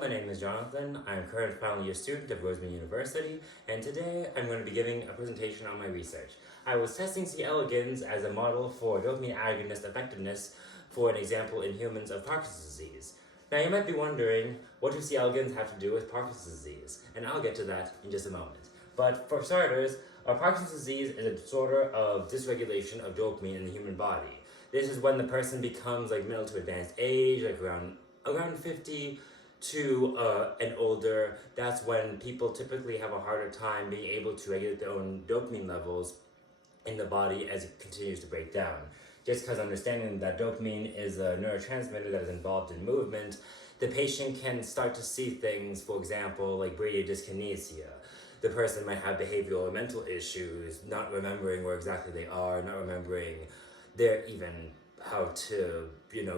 my name is Jonathan. I'm a current final year student of Roseman University, and today I'm going to be giving a presentation on my research. I was testing C. elegans as a model for dopamine agonist effectiveness for an example in humans of Parkinson's disease. Now you might be wondering, what do C. elegans have to do with Parkinson's disease? And I'll get to that in just a moment. But for starters, Parkinson's disease is a disorder of dysregulation of dopamine in the human body. This is when the person becomes middle to advanced age, around 50 to and older. That's when people typically have a harder time being able to regulate their own dopamine levels in the body as it continues to break down. Just because understanding that dopamine is a neurotransmitter that is involved in movement, the patient can start to see things, for example, like bradykinesia. The person might have behavioral or mental issues, not remembering where exactly they are, not remembering how to,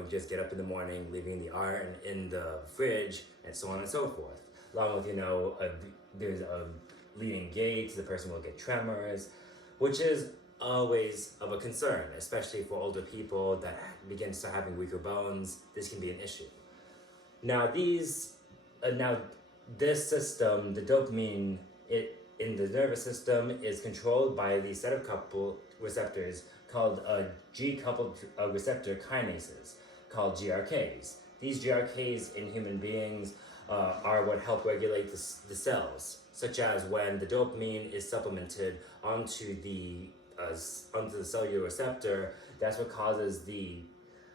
just get up in the morning, leaving the iron in the fridge, and so on and so forth. Along with, there's a leading gait, the person will get tremors, which is always of a concern, especially for older people that begin to start having weaker bones. This can be an issue. Now, this system, the dopamine, in the nervous system is controlled by the set of coupled receptors called G-coupled receptor kinases, called GRKs. These GRKs in human beings are what help regulate the cells, such as when the dopamine is supplemented onto the cellular receptor. That's what causes the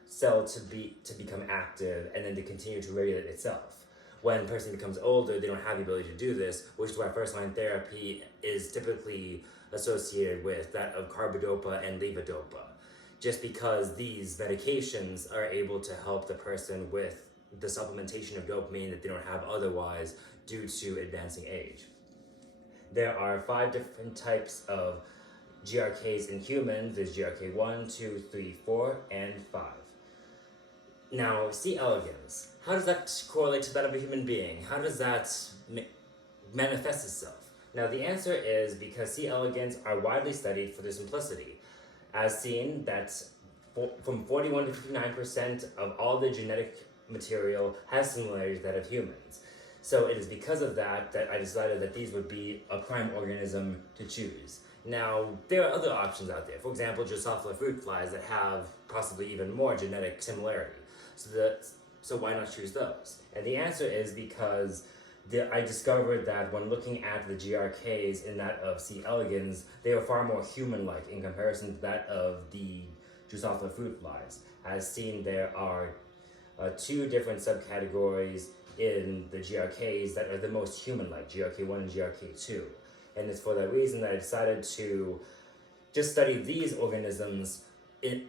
cell to become active and then to continue to regulate itself. When a person becomes older, they don't have the ability to do this, which is why first-line therapy is typically associated with that of carbidopa and levodopa, just because these medications are able to help the person with the supplementation of dopamine that they don't have otherwise due to advancing age. There are 5 different types of GRKs in humans. There's GRK 1, 2, 3, 4, and 5. Now, C. elegans, how does that correlate to that of a human being? How does that manifest itself? Now, the answer is because C. elegans are widely studied for their simplicity, as seen that from 41 to 59% of all the genetic material has similarities to that of humans. So it is because of that I decided that these would be a prime organism to choose. Now, there are other options out there. For example, Drosophila fruit flies that have possibly even more genetic similarity. So why not choose those? And the answer is because I discovered that when looking at the GRKs in that of C. elegans, they are far more human-like in comparison to that of the Drosophila fruit flies. As seen, there are 2 different subcategories in the GRKs that are the most human-like, GRK1 and GRK2. And it's for that reason that I decided to just study these organisms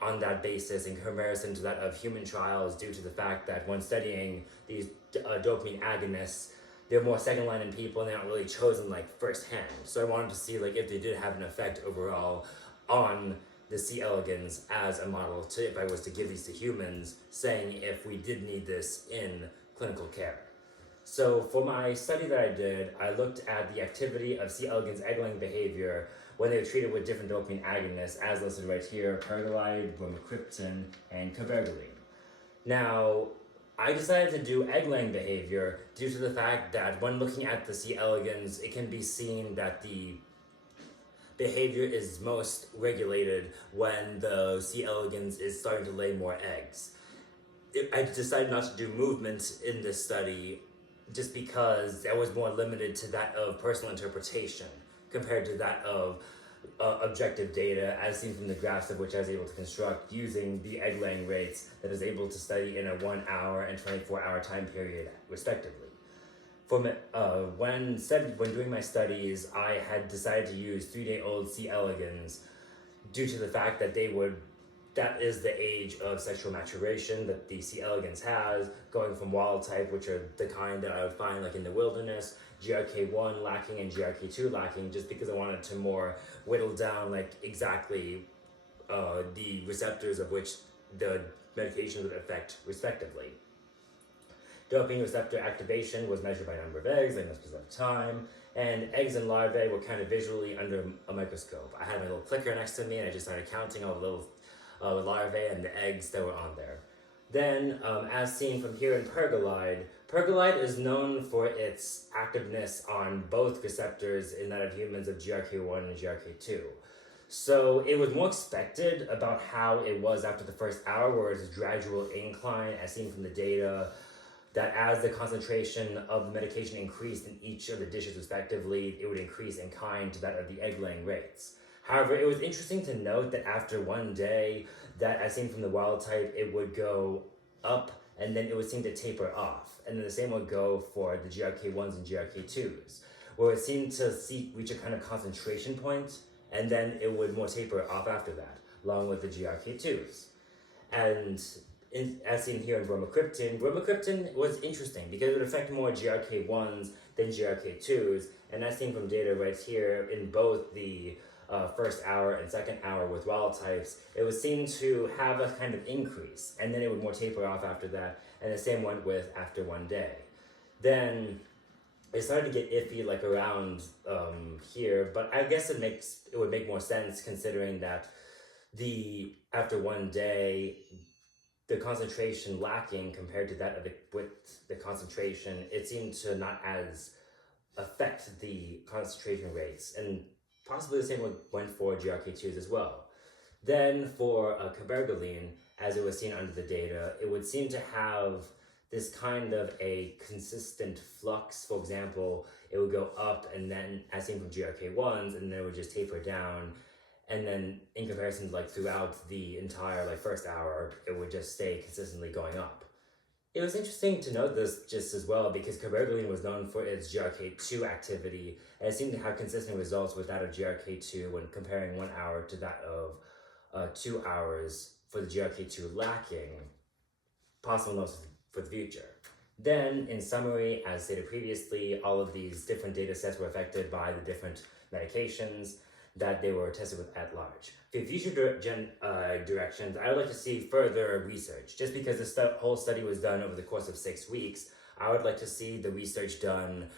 on that basis in comparison to that of human trials, due to the fact that when studying these dopamine agonists, they're more second line in people and they're not really chosen firsthand. So I wanted to see if they did have an effect overall on the C. elegans as a model if I was to give these to humans, saying if we did need this in clinical care. So for my study that I did, I looked at the activity of C. elegans egg-laying behavior when they were treated with different dopamine agonists, as listed right here: pergolide, bromocriptine, and cabergoline. Now, I decided to do egg-laying behavior due to the fact that when looking at the C. elegans, it can be seen that the behavior is most regulated when the C. elegans is starting to lay more eggs. I decided not to do movement in this study just because that was more limited to that of personal interpretation compared to that of objective data, as seen from the graphs of which I was able to construct using the egg-laying rates that I was able to study in a 1 hour and 24-hour time period, respectively. When doing my studies, I had decided to use 3-day-old C. elegans due to the fact that that is the age of sexual maturation that the C. elegans has, going from wild type, which are the kind that I would find in the wilderness, GRK1 lacking and GRK2 lacking, just because I wanted to more whittle down exactly the receptors of which the medication would affect respectively. Dopamine receptor activation was measured by number of eggs in a specific time, and eggs and larvae were kind of visually under a microscope. I had my little clicker next to me and I just started counting all the little larvae and the eggs that were on there. Then, as seen from here in pergolide, pergolide is known for its activeness on both receptors in that of humans of GRK1 and GRK2. So it was more expected about how it was after the first hour, where it's a gradual incline, as seen from the data, that as the concentration of the medication increased in each of the dishes respectively, it would increase in kind to that of the egg-laying rates. However, it was interesting to note that after one day, that as seen from the wild type, it would go up and then it would seem to taper off. And then the same would go for the GRK1s and GRK2s, where it seemed to reach a kind of concentration point, and then it would more taper off after that, along with the GRK2s. And as seen here in bromocriptine was interesting because it would affect more GRK1s than GRK2s, and as seen from data right here in both the first hour and second hour with wild types, it would seem to have a kind of increase, and then it would more taper off after that, and the same went with after one day. Then it started to get iffy like around here, but I guess it would make more sense considering that after one day, the concentration lacking compared to that of with the concentration, it seemed to not as affect the concentration rates, and possibly the same went for GRK2s as well. Then for cabergoline, as it was seen under the data, it would seem to have this kind of a consistent flux. For example, it would go up and then, as seen from GRK1s, and then it would just taper down. And then in comparison, like throughout the entire first hour, it would just stay consistently going up. It was interesting to note this just as well because cabergoline was known for its GRK2 activity, and it seemed to have consistent results with that of GRK2 when comparing 1 hour to that of 2 hours for the GRK2 lacking. Possible notes for the future. Then, in summary, as stated previously, all of these different data sets were affected by the different medications that they were tested with at large. For future directions, I would like to see further research. Just because this whole study was done over the course of 6 weeks, I would like to see the research done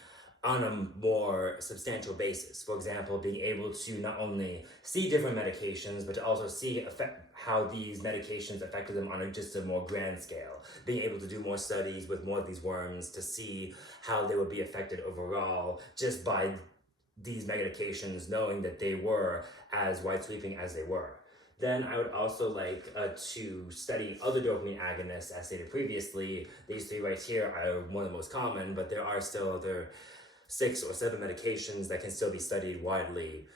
on a more substantial basis. For example, being able to not only see different medications, but to also see how these medications affected them on just a more grand scale. Being able to do more studies with more of these worms to see how they would be affected overall just by these medications, knowing that they were as wide-sweeping as they were. Then I would also like to study other dopamine agonists, as stated previously. These three right here are one of the most common, but there are still other 6 or 7 medications that can still be studied widely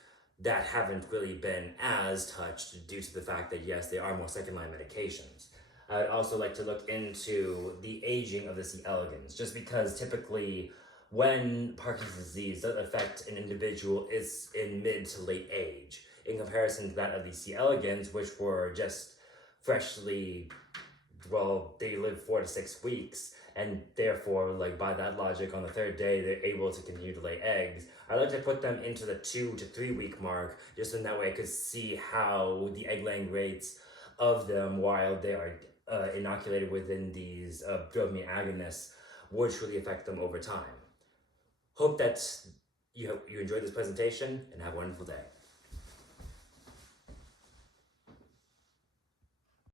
that haven't really been as touched due to the fact that, yes, they are more second-line medications. I'd also like to look into the aging of the C. elegans, just because typically when Parkinson's disease does affect an individual, it's in mid to late age, in comparison to that of the C. elegans, which were just freshly, they live 4 to 6 weeks, and therefore, by that logic, on the 3rd day, they're able to continue to lay eggs. I like to put them into the 2 to 3 week mark, just in that way I could see how the egg-laying rates of them while they are inoculated within these dopamine agonists would truly affect them over time. Hope that you enjoyed this presentation, and have a wonderful day.